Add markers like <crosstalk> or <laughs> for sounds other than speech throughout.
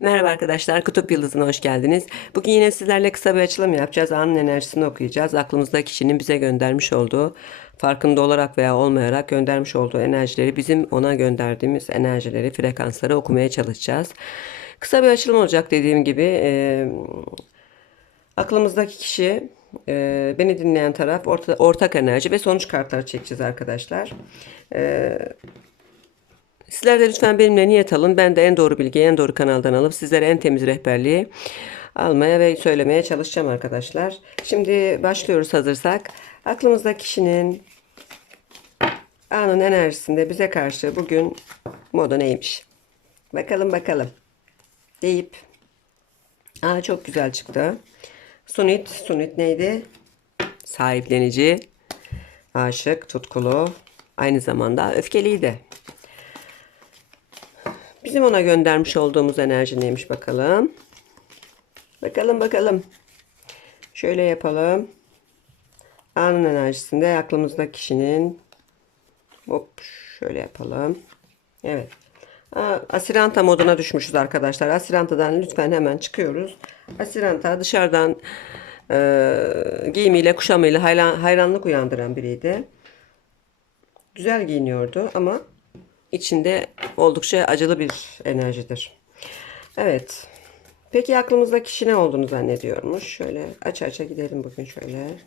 Merhaba arkadaşlar, Kutup Yıldızı'na hoş geldiniz. Bugün yine sizlerle kısa bir açılım yapacağız. Anın enerjisini okuyacağız. Aklımızda kişinin bize göndermiş olduğu, farkında olarak veya olmayarak göndermiş olduğu enerjileri, bizim ona gönderdiğimiz enerjileri, frekansları okumaya çalışacağız. Kısa bir açılım olacak dediğim gibi. E, aklımızdaki kişi, e, beni dinleyen taraf, orta, ortak enerji ve sonuç kartları çekeceğiz arkadaşlar. Sizler de lütfen benimle niyet alın. Ben de en doğru bilgiyi en doğru kanaldan alıp sizlere en temiz rehberliği almaya ve söylemeye çalışacağım arkadaşlar. Şimdi başlıyoruz hazırsak. Aklımızda kişinin anın enerjisinde bize karşı bugün modu neymiş? Bakalım bakalım. Deyip Aa çok güzel çıktı. Sunit, sunit neydi? Sahiplenici, aşık, tutkulu, aynı zamanda öfkeliydi. Bizim ona göndermiş olduğumuz enerji neymiş bakalım. Bakalım bakalım. Şöyle yapalım. Anın enerjisinde aklımızda kişinin hop şöyle yapalım. Evet. Asiranta moduna düşmüşüz arkadaşlar. Asirantadan lütfen hemen çıkıyoruz. Asiranta dışarıdan e, giyimiyle kuşamıyla hayran, hayranlık uyandıran biriydi. Güzel giyiniyordu ama içinde oldukça acılı bir enerjidir. Evet. Peki aklımızda kişi ne olduğunu zannediyormuş. Şöyle aç aça gidelim bugün şöyle.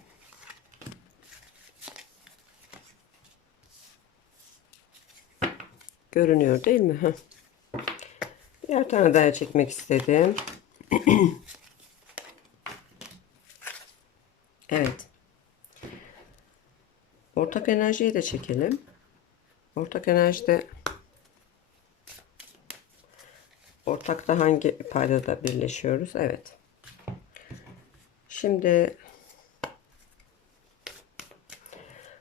Görünüyor değil mi? Heh. Birer tane daha çekmek istedim. <clears throat> evet. Ortak enerjiyi de çekelim. Ortak enerjide ortakta hangi paydada birleşiyoruz? Evet. Şimdi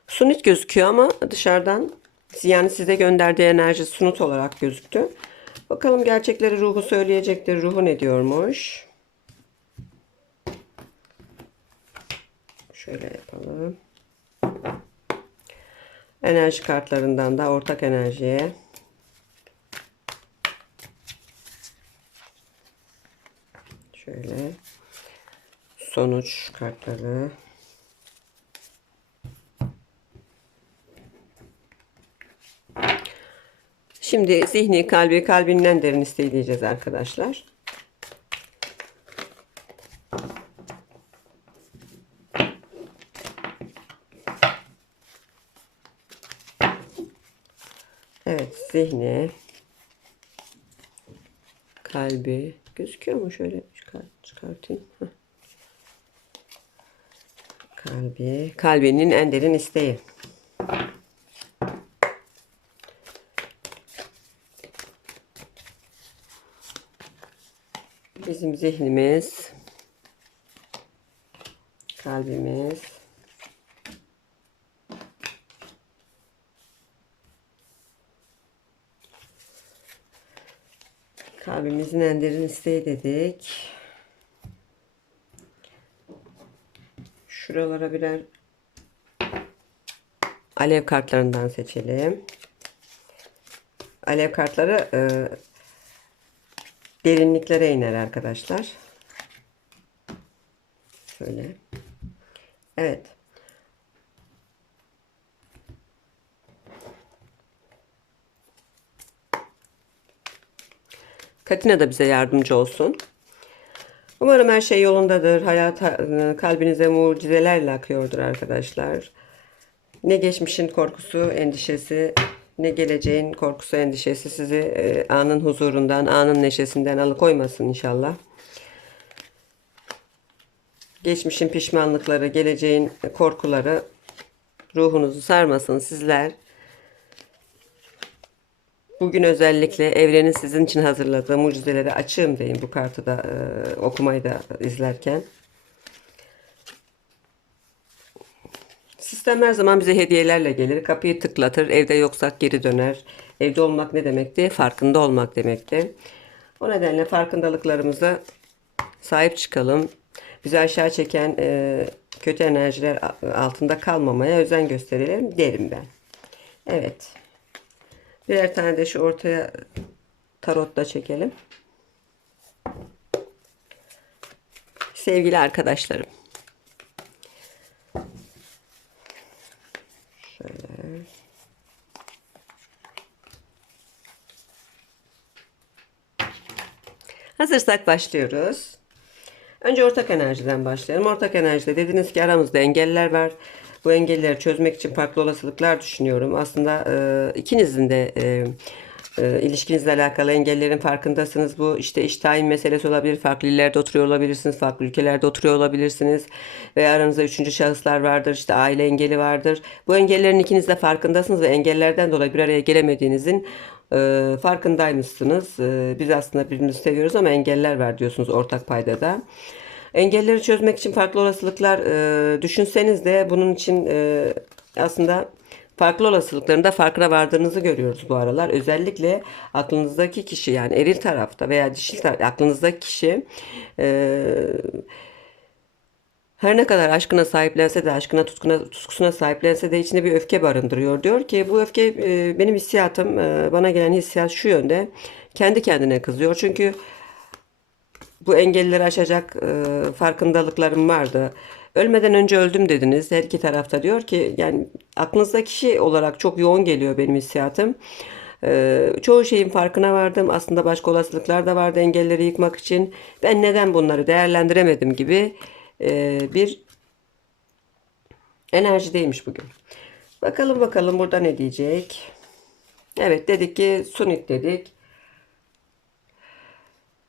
sunit gözüküyor ama dışarıdan yani size gönderdiği enerji sunut olarak gözüktü. Bakalım gerçekleri ruhu söyleyecektir. Ruhu ne diyormuş? Şöyle yapalım. Enerji kartlarından da ortak enerjiye şöyle sonuç kartları Şimdi zihni kalbi kalbinden derin isteyeceğiz arkadaşlar. Evet zihni kalbi gözüküyor mu? Şöyle çıkar, çıkartayım. Kalbi kalbinin en derin isteği. Bizim zihnimiz kalbimiz Kalbimizin en derin isteği dedik. Şuralara birer alev kartlarından seçelim. Alev kartları e, derinliklere iner arkadaşlar. Şöyle. Evet. Katina da bize yardımcı olsun. Umarım her şey yolundadır. Hayat kalbinize mucizelerle akıyordur arkadaşlar. Ne geçmişin korkusu, endişesi, ne geleceğin korkusu, endişesi sizi e, anın huzurundan, anın neşesinden alıkoymasın inşallah. Geçmişin pişmanlıkları, geleceğin korkuları ruhunuzu sarmasın. Sizler Bugün özellikle evrenin sizin için hazırladığı mucizeleri açığım deyin bu kartı da e, okumayı da izlerken. Sistem her zaman bize hediyelerle gelir. Kapıyı tıklatır. Evde yoksak geri döner. Evde olmak ne demekti? Farkında olmak demekti. O nedenle farkındalıklarımıza sahip çıkalım. Bizi aşağı çeken e, kötü enerjiler altında kalmamaya özen gösterelim derim ben. Evet. Birer tane de şu ortaya tarotla çekelim. Sevgili arkadaşlarım. Hazırsak başlıyoruz. Önce ortak enerjiden başlayalım. Ortak enerjide dediniz ki aramızda engeller var. Bu engelleri çözmek için farklı olasılıklar düşünüyorum. Aslında e, ikinizin de e, e, ilişkinizle alakalı engellerin farkındasınız. Bu işte iş tayin meselesi olabilir. Farklı illerde oturuyor olabilirsiniz. Farklı ülkelerde oturuyor olabilirsiniz. Veya aranızda üçüncü şahıslar vardır. işte aile engeli vardır. Bu engellerin ikiniz de farkındasınız ve engellerden dolayı bir araya gelemediğinizin e, farkındaymışsınız. E, biz aslında birbirimizi seviyoruz ama engeller var diyorsunuz ortak paydada. Engelleri çözmek için farklı olasılıklar e, düşünseniz de bunun için e, aslında farklı olasılıkların da farkına vardığınızı görüyoruz bu aralar. Özellikle aklınızdaki kişi yani eril tarafta veya dişil tarafta aklınızdaki kişi e, her ne kadar aşkına sahiplense de aşkına tutkuna, tutkusuna sahiplense de içinde bir öfke barındırıyor. Diyor ki bu öfke e, benim hissiyatım e, bana gelen hissiyat şu yönde kendi kendine kızıyor. Çünkü bu engelleri aşacak e, farkındalıklarım vardı. Ölmeden önce öldüm dediniz. Her iki tarafta diyor ki yani aklınızdaki kişi olarak çok yoğun geliyor benim hissiyatım. E, çoğu şeyin farkına vardım. Aslında başka olasılıklar da vardı engelleri yıkmak için. Ben neden bunları değerlendiremedim gibi e, bir enerjideymiş bugün. Bakalım bakalım burada ne diyecek. Evet dedik ki sunit dedik.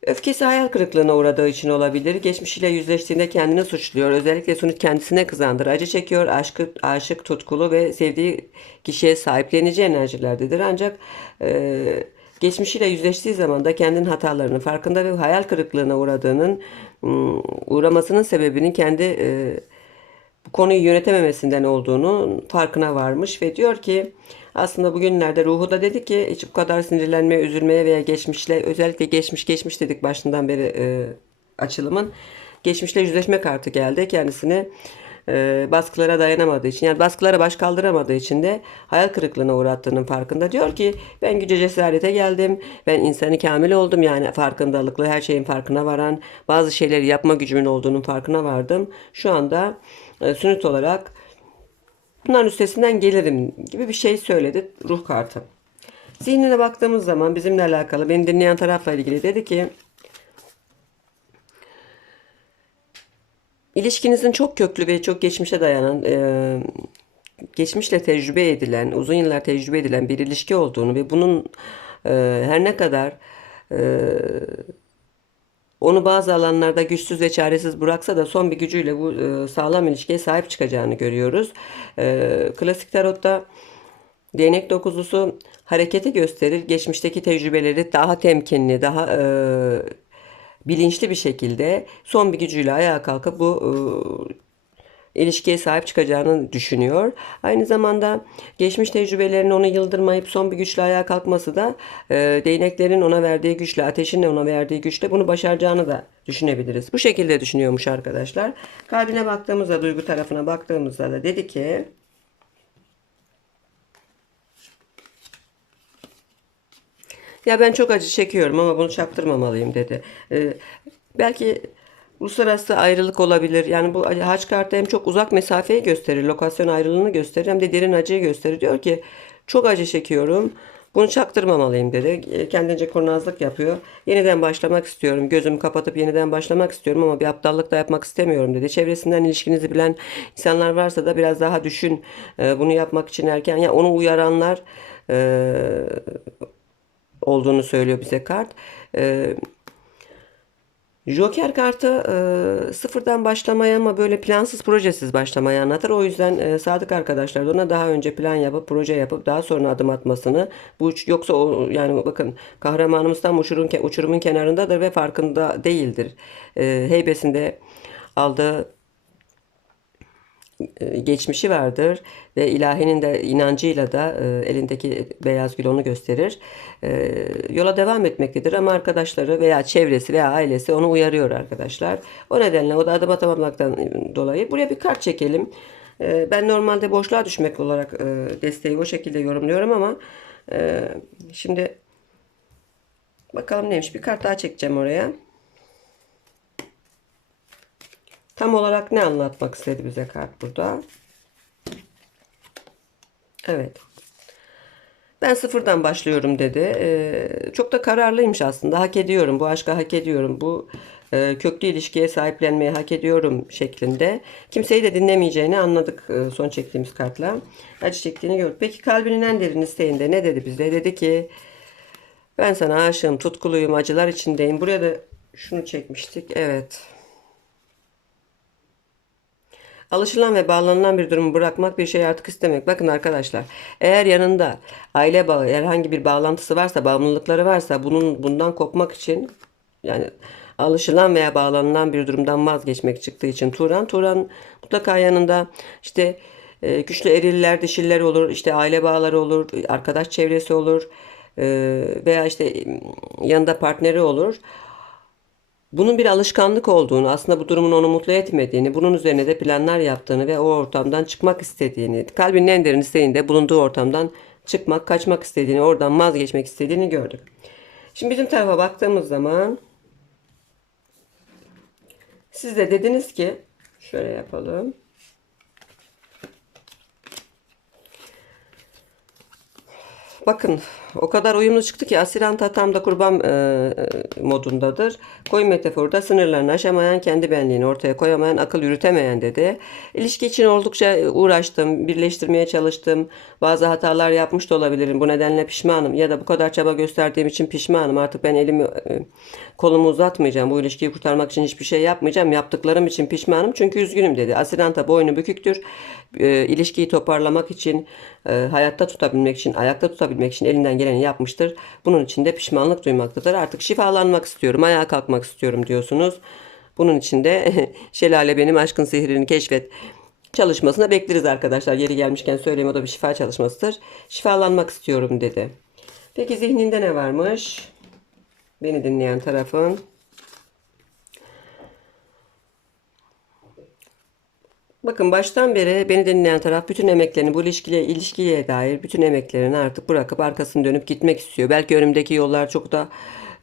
Öfkesi hayal kırıklığına uğradığı için olabilir. Geçmişiyle yüzleştiğinde kendini suçluyor. Özellikle Sunit kendisine kızandır. Acı çekiyor. Aşkı, aşık, tutkulu ve sevdiği kişiye sahiplenici enerjilerdedir. Ancak e, geçmişiyle yüzleştiği zaman da kendinin hatalarının farkında ve hayal kırıklığına uğradığının uğramasının sebebinin kendi e, konuyu yönetememesinden olduğunu farkına varmış ve diyor ki aslında bugünlerde ruhu da dedi ki hiç bu kadar sinirlenmeye, üzülmeye veya geçmişle özellikle geçmiş geçmiş dedik başından beri e, açılımın geçmişle yüzleşme kartı geldi kendisini e, baskılara dayanamadığı için yani baskılara baş kaldıramadığı için de hayal kırıklığına uğrattığının farkında. Diyor ki ben güce cesarete geldim. Ben insanı kamil oldum yani farkındalıklı her şeyin farkına varan bazı şeyleri yapma gücümün olduğunun farkına vardım. Şu anda e, sünnet olarak bunların üstesinden gelirim gibi bir şey söyledi ruh kartı. Zihnine baktığımız zaman bizimle alakalı beni dinleyen tarafla ilgili dedi ki İlişkinizin çok köklü ve çok geçmişe dayanan, e, geçmişle tecrübe edilen, uzun yıllar tecrübe edilen bir ilişki olduğunu ve bunun e, her ne kadar e, onu bazı alanlarda güçsüz ve çaresiz bıraksa da son bir gücüyle bu e, sağlam ilişkiye sahip çıkacağını görüyoruz. E, klasik tarotta değnek dokuzlusu hareketi gösterir. Geçmişteki tecrübeleri daha temkinli, daha e, bilinçli bir şekilde son bir gücüyle ayağa kalkıp bu ilişkiye sahip çıkacağını düşünüyor. Aynı zamanda geçmiş tecrübelerini onu yıldırmayıp son bir güçle ayağa kalkması da e, değneklerin ona verdiği güçle, ateşin de ona verdiği güçle bunu başaracağını da düşünebiliriz. Bu şekilde düşünüyormuş arkadaşlar. Kalbine baktığımızda, duygu tarafına baktığımızda da dedi ki Ya ben çok acı çekiyorum ama bunu çaktırmamalıyım dedi. Ee, belki uluslararası ayrılık olabilir. Yani bu haç kartı hem çok uzak mesafeyi gösterir, lokasyon ayrılığını gösterir hem de derin acıyı gösterir. Diyor ki çok acı çekiyorum. Bunu çaktırmamalıyım dedi. E, Kendince kurnazlık yapıyor. Yeniden başlamak istiyorum. Gözümü kapatıp yeniden başlamak istiyorum ama bir aptallık da yapmak istemiyorum dedi. Çevresinden ilişkinizi bilen insanlar varsa da biraz daha düşün. E, Bunu yapmak için erken. Ya onu uyaranlar e, olduğunu söylüyor bize kart. Joker kartı e, sıfırdan başlamaya ama böyle plansız projesiz başlamayı anlatır. O yüzden e, sadık arkadaşlar da ona daha önce plan yapıp proje yapıp daha sonra adım atmasını bu yoksa o yani bakın kahramanımız tam uçurum, uçurumun kenarındadır ve farkında değildir. E, heybesinde aldığı geçmişi vardır ve ilahinin de inancıyla da e, elindeki beyaz gül onu gösterir. E, yola devam etmektedir ama arkadaşları veya çevresi veya ailesi onu uyarıyor arkadaşlar. O nedenle o da adım atamamaktan dolayı buraya bir kart çekelim. E, ben normalde boşluğa düşmek olarak e, desteği o şekilde yorumluyorum ama e, şimdi bakalım neymiş bir kart daha çekeceğim oraya. Tam olarak ne anlatmak istedi bize kart burada? Evet. Ben sıfırdan başlıyorum dedi. Ee, çok da kararlıymış aslında. Hak ediyorum. Bu aşkı hak ediyorum. Bu e, köklü ilişkiye sahiplenmeyi hak ediyorum şeklinde. Kimseyi de dinlemeyeceğini anladık e, son çektiğimiz kartla. Acı çektiğini gördük. Peki kalbinin en derin isteğinde ne dedi bize? Dedi ki ben sana aşığım, tutkuluyum, acılar içindeyim. Buraya da şunu çekmiştik. Evet. Alışılan ve bağlanılan bir durumu bırakmak bir şey artık istemek. Bakın arkadaşlar, eğer yanında aile bağı, herhangi bir bağlantısı varsa, bağımlılıkları varsa bunun bundan kopmak için yani alışılan veya bağlanılan bir durumdan vazgeçmek çıktığı için Turan, Turan mutlaka yanında işte e, güçlü eriller, dişiller olur, işte aile bağları olur, arkadaş çevresi olur e, veya işte yanında partneri olur bunun bir alışkanlık olduğunu, aslında bu durumun onu mutlu etmediğini, bunun üzerine de planlar yaptığını ve o ortamdan çıkmak istediğini, kalbinin en derin isteğinde bulunduğu ortamdan çıkmak, kaçmak istediğini, oradan vazgeçmek istediğini gördük. Şimdi bizim tarafa baktığımız zaman siz de dediniz ki şöyle yapalım. Bakın o kadar uyumlu çıktı ki Asiranta tam da kurban e, modundadır. Koyun metaforda sınırlarını aşamayan, kendi benliğini ortaya koyamayan, akıl yürütemeyen dedi. İlişki için oldukça uğraştım, birleştirmeye çalıştım. Bazı hatalar yapmış da olabilirim. Bu nedenle pişmanım ya da bu kadar çaba gösterdiğim için pişmanım. Artık ben elimi e, kolumu uzatmayacağım. Bu ilişkiyi kurtarmak için hiçbir şey yapmayacağım. Yaptıklarım için pişmanım çünkü üzgünüm dedi. Asiranta boynu büküktür. E, ilişkiyi toparlamak için, e, hayatta tutabilmek için, ayakta tutabilmek için elinden geleni yapmıştır. Bunun için de pişmanlık duymaktadır. Artık şifalanmak istiyorum, ayağa kalkmak istiyorum diyorsunuz. Bunun için de <laughs> Şelale benim aşkın sihirini keşfet çalışmasına bekleriz arkadaşlar. Yeri gelmişken söyleyeyim o da bir şifa çalışmasıdır. Şifalanmak istiyorum dedi. Peki zihninde ne varmış? Beni dinleyen tarafın. Bakın baştan beri beni dinleyen taraf bütün emeklerini bu ilişkiye, ilişkiye dair bütün emeklerini artık bırakıp arkasını dönüp gitmek istiyor. Belki önümdeki yollar çok da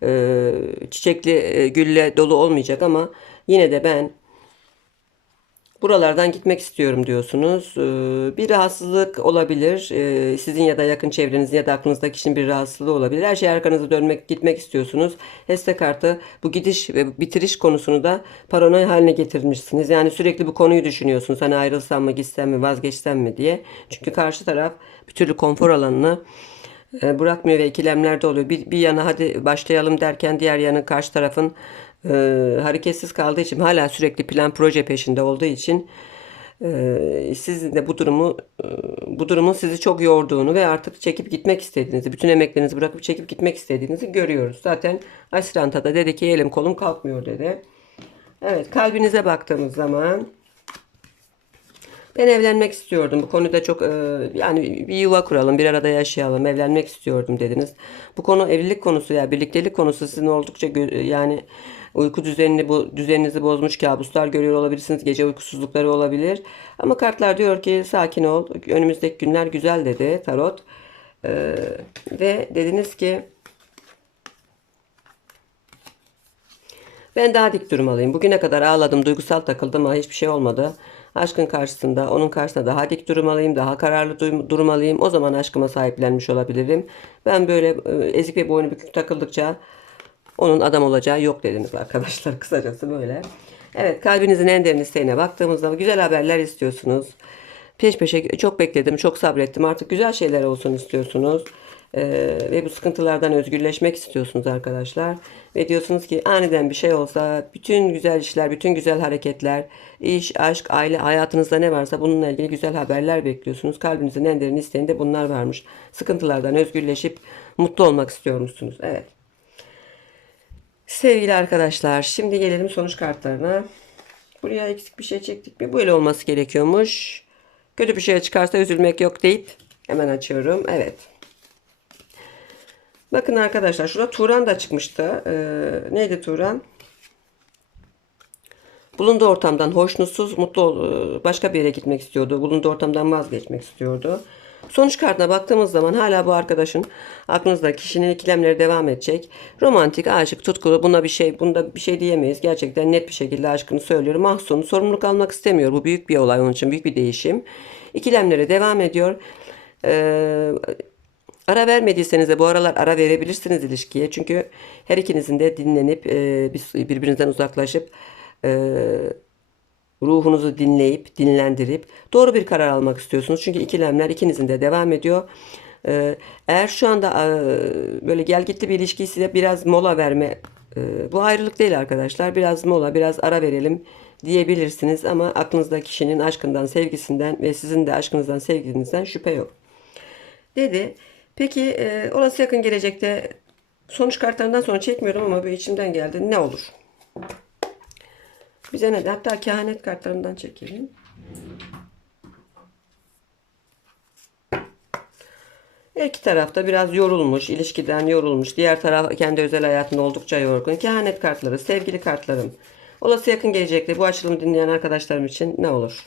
e, çiçekli e, gülle dolu olmayacak ama yine de ben Buralardan gitmek istiyorum diyorsunuz. Ee, Bir rahatsızlık olabilir. Ee, Sizin ya da yakın çevrenizin ya da aklınızdaki kişinin bir rahatsızlığı olabilir. Her şey arkanıza dönmek, gitmek istiyorsunuz. Heste kartı bu gidiş ve bitiriş konusunu da paranoya haline getirmişsiniz. Yani sürekli bu konuyu düşünüyorsunuz. Hani ayrılsam mı, gitsem mi, vazgeçsem mi diye. Çünkü karşı taraf bir türlü konfor alanını e, bırakmıyor ve ikilemlerde oluyor. Bir, bir yana hadi başlayalım derken diğer yanı karşı tarafın e, hareketsiz kaldığı için hala sürekli plan proje peşinde olduğu için e, sizin de bu durumu e, bu durumun sizi çok yorduğunu ve artık çekip gitmek istediğinizi, bütün emeklerinizi bırakıp çekip gitmek istediğinizi görüyoruz. Zaten Asiranta da dedi ki elim kolum kalkmıyor dedi. Evet kalbinize baktığımız zaman ben evlenmek istiyordum. Bu konuda çok e, yani bir yuva kuralım, bir arada yaşayalım, evlenmek istiyordum dediniz. Bu konu evlilik konusu ya birliktelik konusu sizin oldukça yani uyku düzenini bu düzeninizi bozmuş kabuslar görüyor olabilirsiniz. Gece uykusuzlukları olabilir. Ama kartlar diyor ki sakin ol. Önümüzdeki günler güzel dedi tarot. E, ve dediniz ki Ben daha dik durmalıyım. Bugüne kadar ağladım, duygusal takıldım ama hiçbir şey olmadı. Aşkın karşısında, onun karşısında daha dik durmalıyım, daha kararlı durmalıyım. O zaman aşkıma sahiplenmiş olabilirim. Ben böyle e, ezik ve boynu bükük takıldıkça onun adam olacağı yok dediniz arkadaşlar. <laughs> Kısacası böyle. Evet kalbinizin en derin isteğine baktığımızda güzel haberler istiyorsunuz. Peş peşe çok bekledim, çok sabrettim. Artık güzel şeyler olsun istiyorsunuz. Ee, ve bu sıkıntılardan özgürleşmek istiyorsunuz arkadaşlar. Ve diyorsunuz ki aniden bir şey olsa bütün güzel işler, bütün güzel hareketler, iş, aşk, aile, hayatınızda ne varsa bununla ilgili güzel haberler bekliyorsunuz. Kalbinizin en derin isteğinde bunlar varmış. Sıkıntılardan özgürleşip mutlu olmak istiyormuşsunuz. Evet. Sevgili arkadaşlar, şimdi gelelim sonuç kartlarına. Buraya eksik bir şey çektik mi? Böyle olması gerekiyormuş. Kötü bir şey çıkarsa üzülmek yok deyip hemen açıyorum. Evet. Bakın arkadaşlar şurada Turan da çıkmıştı. Ee, neydi Turan? Bulunduğu ortamdan hoşnutsuz, mutlu başka bir yere gitmek istiyordu. Bulunduğu ortamdan vazgeçmek istiyordu. Sonuç kartına baktığımız zaman hala bu arkadaşın aklınızda kişinin ikilemleri devam edecek. Romantik, aşık, tutkulu buna bir şey bunda bir şey diyemeyiz. Gerçekten net bir şekilde aşkını söylüyor. Mahzun, sorumluluk almak istemiyor. Bu büyük bir olay onun için büyük bir değişim. İkilemleri devam ediyor. Ee, Ara vermediyseniz de bu aralar ara verebilirsiniz ilişkiye. Çünkü her ikinizin de dinlenip e, birbirinizden uzaklaşıp e, ruhunuzu dinleyip dinlendirip doğru bir karar almak istiyorsunuz. Çünkü ikilemler ikinizin de devam ediyor. E, eğer şu anda e, böyle gel gitti bir ilişki size biraz mola verme e, bu ayrılık değil arkadaşlar. Biraz mola biraz ara verelim diyebilirsiniz ama aklınızda kişinin aşkından, sevgisinden ve sizin de aşkınızdan, sevginizden şüphe yok dedi. Peki e, olası yakın gelecekte sonuç kartlarından sonra çekmiyorum ama bu içimden geldi. Ne olur? Bize ne hatta kehanet kartlarından çekelim. Her iki tarafta biraz yorulmuş, ilişkiden yorulmuş. Diğer taraf kendi özel hayatında oldukça yorgun. Kehanet kartları, sevgili kartlarım. Olası yakın gelecekte bu açılımı dinleyen arkadaşlarım için ne olur?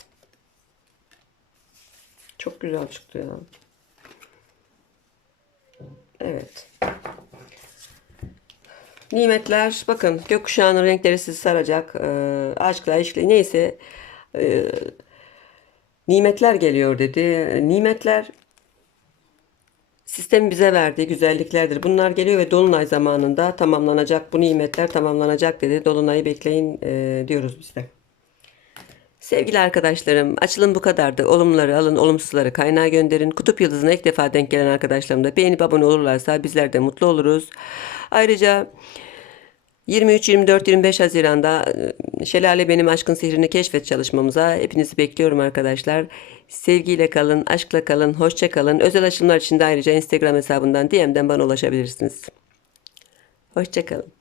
Çok güzel çıktı ya. Evet. Nimetler bakın gökkuşağının renkleri sizi saracak. Ee, aşkla ilişki neyse e, nimetler geliyor dedi. Nimetler sistem bize verdiği güzelliklerdir. Bunlar geliyor ve dolunay zamanında tamamlanacak. Bu nimetler tamamlanacak dedi. Dolunayı bekleyin e, diyoruz biz de. Sevgili arkadaşlarım, açılım bu kadardı. Olumları alın, olumsuzları kaynağa gönderin. Kutup yıldızına ilk defa denk gelen arkadaşlarım da beğenip abone olurlarsa bizler de mutlu oluruz. Ayrıca 23, 24, 25 Haziran'da e, Şelale Benim Aşkın Sihrini Keşfet çalışmamıza hepinizi bekliyorum arkadaşlar. Sevgiyle kalın, aşkla kalın, hoşça kalın. Özel açılımlar için de ayrıca Instagram hesabından DM'den bana ulaşabilirsiniz. Hoşça kalın.